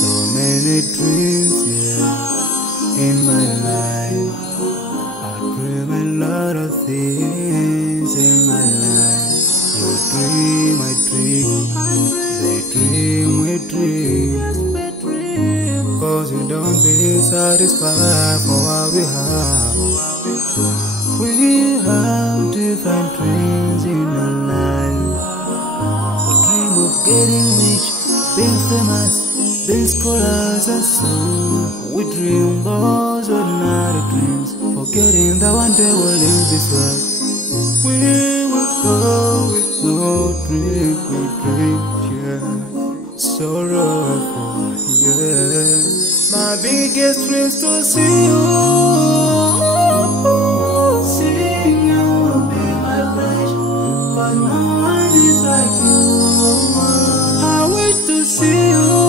So many dreams, in my life. I dream a lot of things in my life. You dream, I dream. They dream, we dream. Cause you don't be satisfied for what we have. We have different dreams in our life. We dream of getting rich, being famous, being scholars and so. We dream those ordinary dreams, forgetting that one day we'll leave this world. We will go with no dream, yeah. Sorrowful, yeah. My biggest dreams to see you. Seeing you will be my flesh, but no one is like you. I wish to see you.